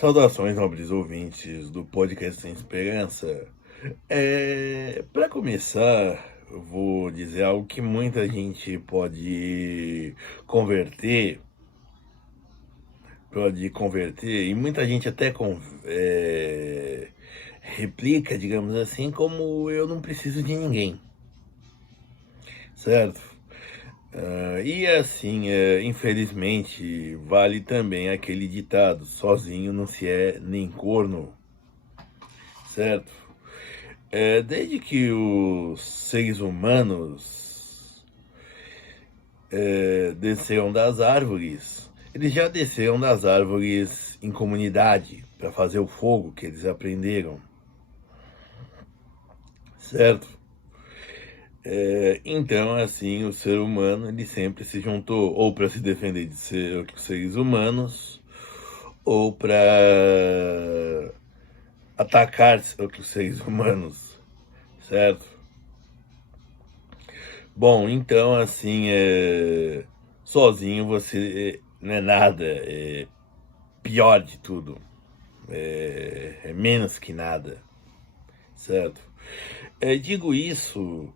Saudações, nobres ouvintes do podcast Sem Esperança. Para começar, eu vou dizer algo que muita gente pode converter, e muita gente até replica, digamos assim, como eu não preciso de ninguém, certo? E assim, infelizmente, vale também aquele ditado: sozinho não se é nem corno, certo? Desde que os seres humanos desceram das árvores, eles já desceram das árvores em comunidade para fazer o fogo que eles aprenderam, certo? Então, assim, o ser humano ele sempre se juntou ou para se defender de seres humanos ou para atacar outros seres humanos, certo? Bom, então assim, sozinho você não é nada, pior de tudo, é menos que nada, certo? Digo isso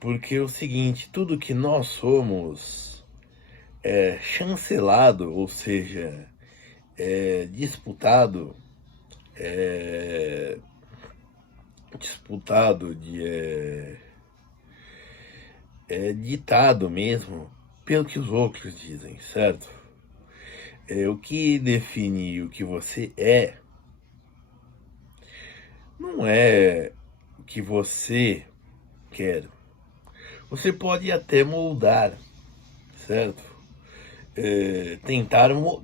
porque é o seguinte: tudo que nós somos é chancelado, ou seja, disputado, é, disputado ditado mesmo pelo que os outros dizem, certo? O que define o que você não é o que você quer. Você pode até moldar, certo? Tentar moldar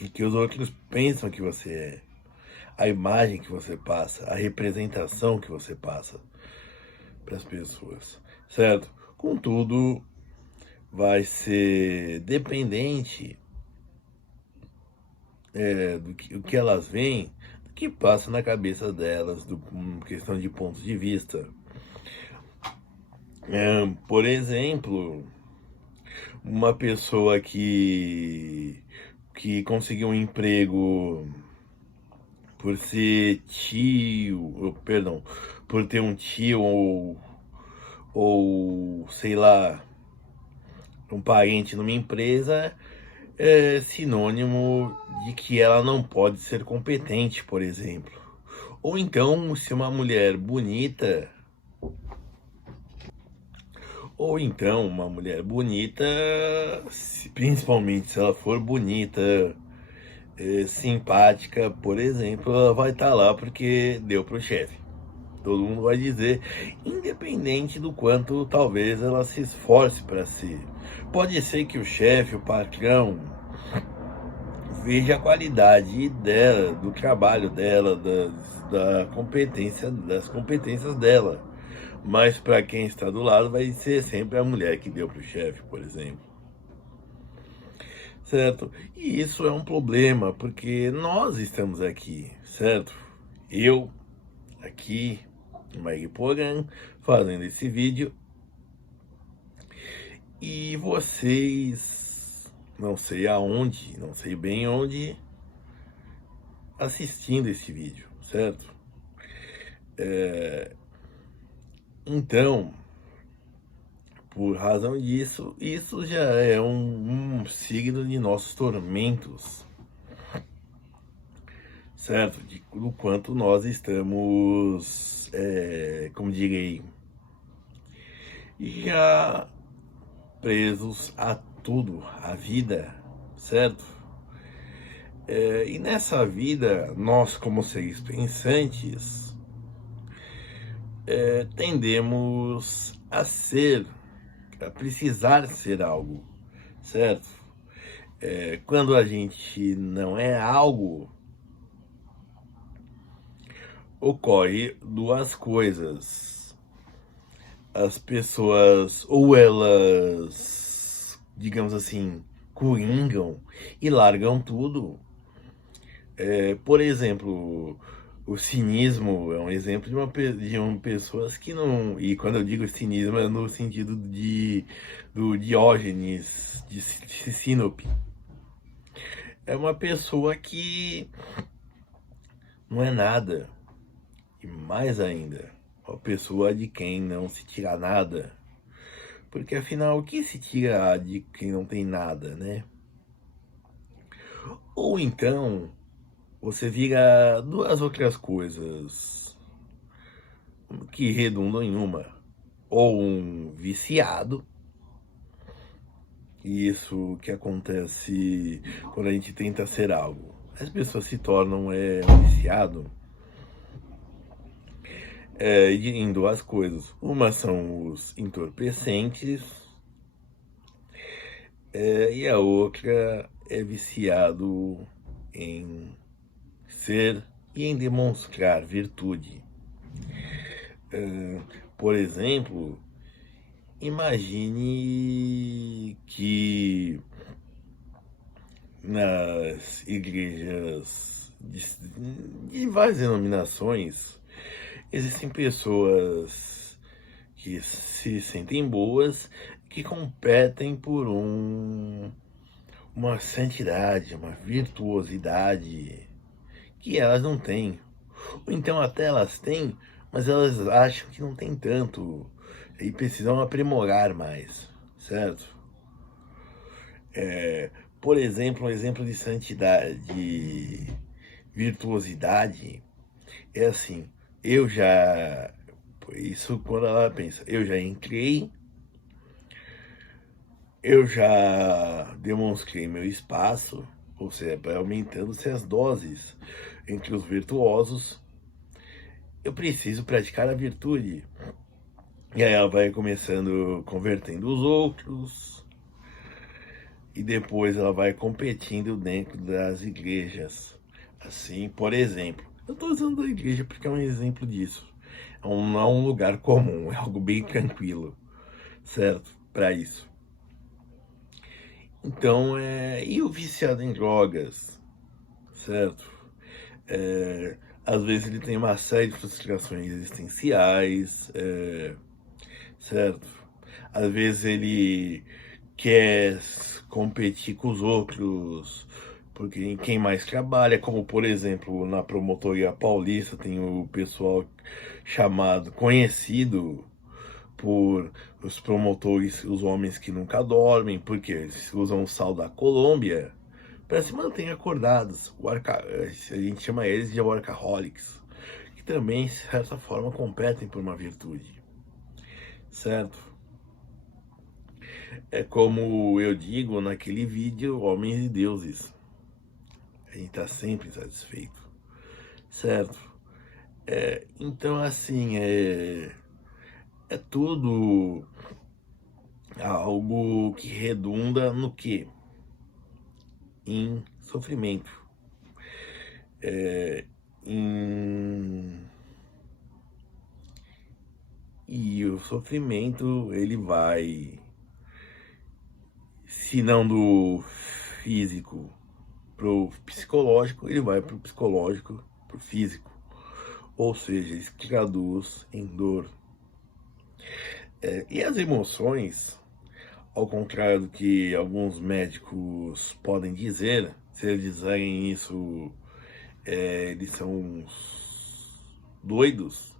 o que os outros pensam que você é, a imagem que você passa, a representação que você passa para as pessoas, certo? Contudo, vai ser dependente do que elas veem, do que passa na cabeça delas, questão de pontos de vista. Por exemplo, uma pessoa que conseguiu um emprego por ser perdão, por ter um tio ou sei lá, um parente numa empresa, é sinônimo de que ela não pode ser competente, por exemplo. Ou então, se uma mulher bonita, ou então uma mulher bonita, principalmente se ela for bonita, simpática, por exemplo, ela vai estar lá porque deu pro chefe. Todo mundo vai dizer, independente do quanto talvez ela se esforce para ser. Pode ser que o chefe, o patrão, veja a qualidade dela, do trabalho dela, das competências dela. Mas para quem está do lado vai ser sempre a mulher que deu para o chefe, por exemplo. Certo? E isso é um problema, porque nós estamos aqui, certo? Eu, aqui, em Mariporã, fazendo esse vídeo, e vocês, não sei aonde, não sei bem onde, assistindo esse vídeo, certo? Então, por razão disso, isso já é um signo de nossos tormentos, certo? Do quanto nós estamos, como direi, já presos a tudo, a vida, certo? E nessa vida, nós como seres pensantes, tendemos a precisar ser algo, certo? Quando a gente não é algo, ocorre duas coisas. As pessoas, ou elas, digamos assim, coringam e largam tudo. Por exemplo, O cinismo é um exemplo de pessoas que não. E quando eu digo cinismo é no sentido do Diógenes de Sinope. É uma pessoa que não é nada. E mais ainda, uma pessoa de quem não se tira nada. Porque afinal, o que se tira de quem não tem nada, né? Ou então, você vira duas outras coisas que redundam em uma. Ou um viciado, e isso que acontece quando a gente tenta ser algo. As pessoas se tornam um viciado em duas coisas. Uma são os entorpecentes, e a outra é viciado em ser e em demonstrar virtude. Por exemplo, imagine que nas igrejas de várias denominações existem pessoas que se sentem boas, que competem por uma santidade, uma virtuosidade que elas não têm. Ou então até elas têm, mas elas acham que não tem tanto e precisam aprimorar mais, certo? Por exemplo, um exemplo de santidade, de virtuosidade, é assim, eu já, isso quando ela pensa, eu já entrei, eu já demonstrei meu espaço, ou seja, vai aumentando-se as doses entre os virtuosos, eu preciso praticar a virtude. E aí ela vai começando convertendo os outros, e depois ela vai competindo dentro das igrejas. Assim, por exemplo, eu estou usando a igreja porque é um exemplo disso. Não é um lugar comum, é algo bem tranquilo, certo? Para isso. Então, e o viciado em drogas, certo? Às vezes ele tem uma série de frustrações existenciais, certo? Às vezes ele quer competir com os outros, porque quem mais trabalha, como por exemplo na promotoria paulista tem o pessoal conhecido por os promotores, os homens que nunca dormem, porque eles usam o sal da Colômbia para se manter acordados. A gente chama eles de workaholics, que também, de certa forma, competem por uma virtude, certo? É como eu digo naquele vídeo Homens e Deuses. A gente está sempre insatisfeito, certo? Então, assim, é tudo algo que redunda no quê? Em sofrimento. Em... E o sofrimento, ele vai, se não do físico pro psicológico, ele vai pro psicológico pro físico. Ou seja, isso traduz em dor. E as emoções, ao contrário do que alguns médicos podem dizer, se eles dizerem isso, eles são uns doidos.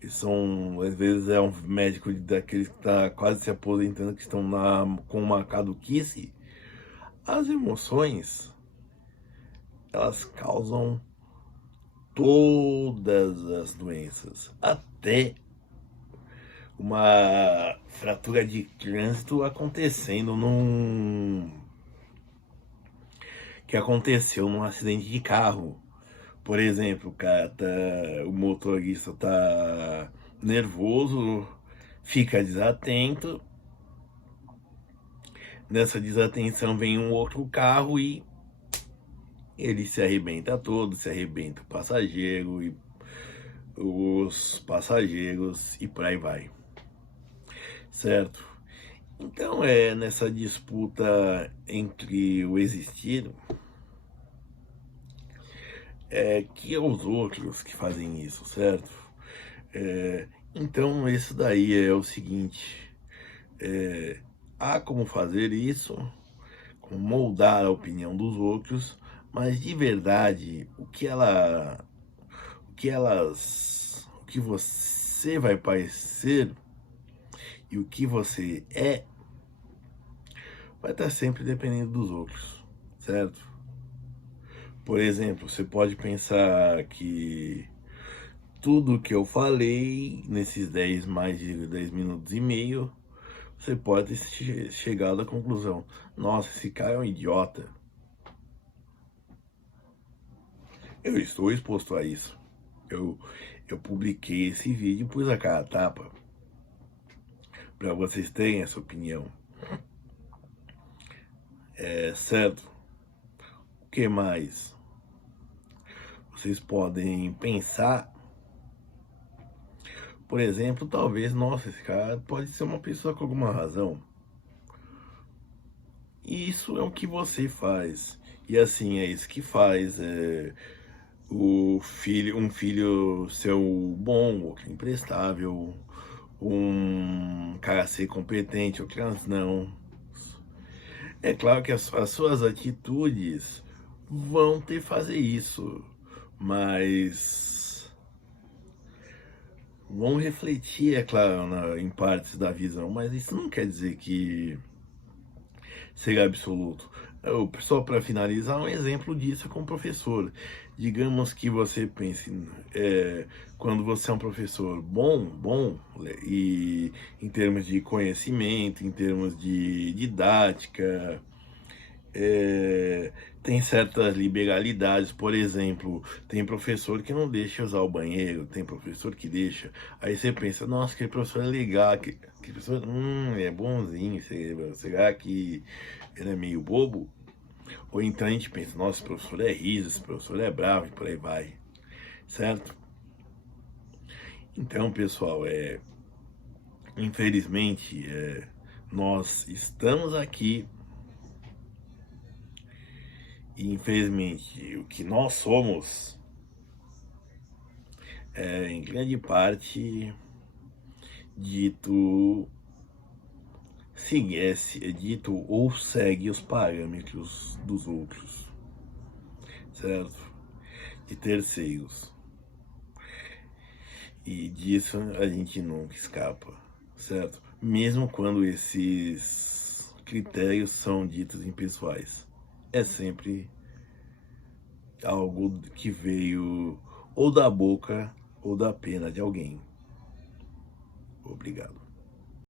Eles são, às vezes, é um médico daqueles que está quase se aposentando, que estão com uma caduquice. As emoções, elas causam todas as doenças, até uma fratura de trânsito acontecendo que aconteceu num acidente de carro. Por exemplo, o motorista tá nervoso, fica desatento. Nessa desatenção vem um outro carro e ele se arrebenta todo, se arrebenta o passageiro e os passageiros e por aí vai, certo? Então é nessa disputa entre o existir, que é os outros que fazem isso, certo? Então, isso daí é o seguinte: há como fazer isso, como moldar a opinião dos outros, mas de verdade, o que você vai parecer e o que você é, vai estar sempre dependendo dos outros, certo? Por exemplo, você pode pensar que tudo que eu falei nesses mais de 10 minutos e meio, você pode ter chegado à conclusão: nossa, esse cara é um idiota. Eu estou exposto a isso. Eu, eu publiquei esse vídeo e pus a cara a tapa para vocês terem essa opinião. Certo? O que mais? Vocês podem pensar, por exemplo, talvez, nossa, esse cara pode ser uma pessoa com alguma razão. E isso é o que você faz. E assim, é isso que faz um filho ser bom, ou imprestável, um cara ser competente, ou criança não. É claro que as suas atitudes vão ter que fazer isso, mas vão refletir, é claro, em partes da visão, mas isso não quer dizer que seja absoluto. Só para finalizar, um exemplo disso é com o professor. Digamos que você pense, quando você é um professor bom, e em termos de conhecimento, em termos de didática, tem certas liberalidades. Por exemplo, tem professor que não deixa usar o banheiro, tem professor que deixa. Aí você pensa, nossa, aquele professor é legal, aquele professor é bonzinho, será que ele é meio bobo? Ou então a gente pensa, nossa, esse professor é riso, esse professor é bravo e por aí vai, certo? Então, pessoal, infelizmente, nós estamos aqui e infelizmente o que nós somos em grande parte dito é dito ou segue os parâmetros dos outros, certo? De terceiros. E disso a gente nunca escapa, certo? Mesmo quando esses critérios são ditos impessoais. É sempre algo que veio ou da boca ou da pena de alguém. Obrigado.